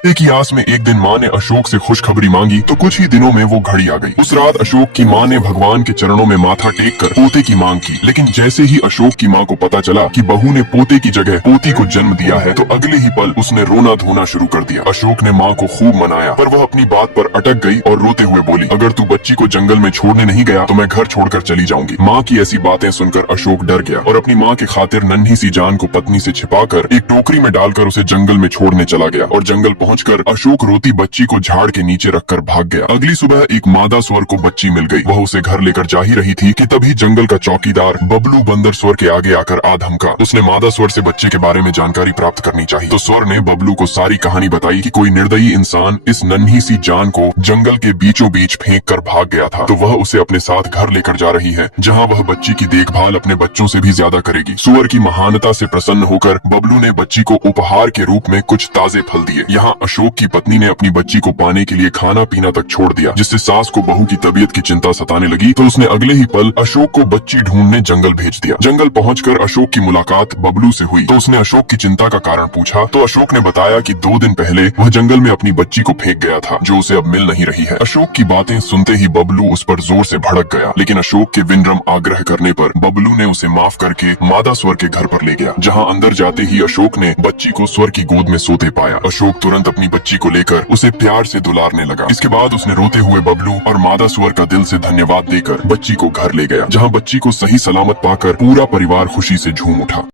एक ही आस में एक दिन माँ ने अशोक से खुशखबरी मांगी तो कुछ ही दिनों में वो घड़ी आ गई। उस रात अशोक की माँ ने भगवान के चरणों में माथा टेक कर पोते की मांग की, लेकिन जैसे ही अशोक की माँ को पता चला कि बहू ने पोते की जगह पोती को जन्म दिया है तो अगले ही पल उसने रोना धोना शुरू कर दिया। अशोक ने माँ को खूब मनाया पर वह अपनी बात पर अटक गई और रोते हुए बोली, अगर तू बच्ची को जंगल में छोड़ने नहीं गया तो मैं घर छोड़कर चली जाऊंगी। माँ की ऐसी बातें सुनकर अशोक डर गया और अपनी माँ के खातिर नन्ही सी जान को पत्नी से छिपाकर एक टोकरी में डालकर उसे जंगल में छोड़ने चला गया। और जंगल पहुंचकर अशोक रोती बच्ची को झाड़ के नीचे रखकर भाग गया। अगली सुबह एक मादा स्वर को बच्ची मिल गई। वह उसे घर लेकर जा ही रही थी कि तभी जंगल का चौकीदार बबलू बंदर स्वर के आगे आकर आ धमका। उसने मादा स्वर से बच्चे के बारे में जानकारी प्राप्त करनी चाहिए। तो स्वर ने बबलू को सारी कहानी बताई कि कोई निर्दयी इंसान इस नन्ही सी जान को जंगल के बीचों बीच फेंक कर भाग गया था, तो वह उसे अपने साथ घर लेकर जा रही है, जहाँ वह बच्ची की देखभाल अपने बच्चों से भी ज्यादा करेगी। सुअर की महानता से प्रसन्न होकर बबलू ने बच्ची को उपहार के रूप में कुछ ताजे फल दिए। यहाँ अशोक की पत्नी ने अपनी बच्ची को पाने के लिए खाना पीना तक छोड़ दिया, जिससे सास को बहू की तबीयत की चिंता सताने लगी। तो उसने अगले ही पल अशोक को बच्ची ढूंढने जंगल भेज दिया। जंगल पहुंचकर अशोक की मुलाकात बबलू से हुई तो उसने अशोक की चिंता का कारण पूछा तो अशोक ने बताया कि 2 दिन पहले वह जंगल में अपनी बच्ची को फेंक गया था, जो उसे अब मिल नहीं रही है। अशोक की बातें सुनते ही बबलू उस पर जोर से भड़क गया, लेकिन अशोक के विनम्र आग्रह करने पर बबलू ने उसे माफ करके मादा स्वर के घर पर ले गया, जहाँ अंदर जाते ही अशोक ने बच्ची को स्वर की गोद में सोते पाया। अशोक तुरंत अपनी बच्ची को लेकर उसे प्यार से दुलारने लगा। इसके बाद उसने रोते हुए बबलू और मादा स्वर का दिल से धन्यवाद देकर बच्ची को घर ले गया, जहाँ बच्ची को सही सलामत पाकर पूरा परिवार खुशी से झूम उठा।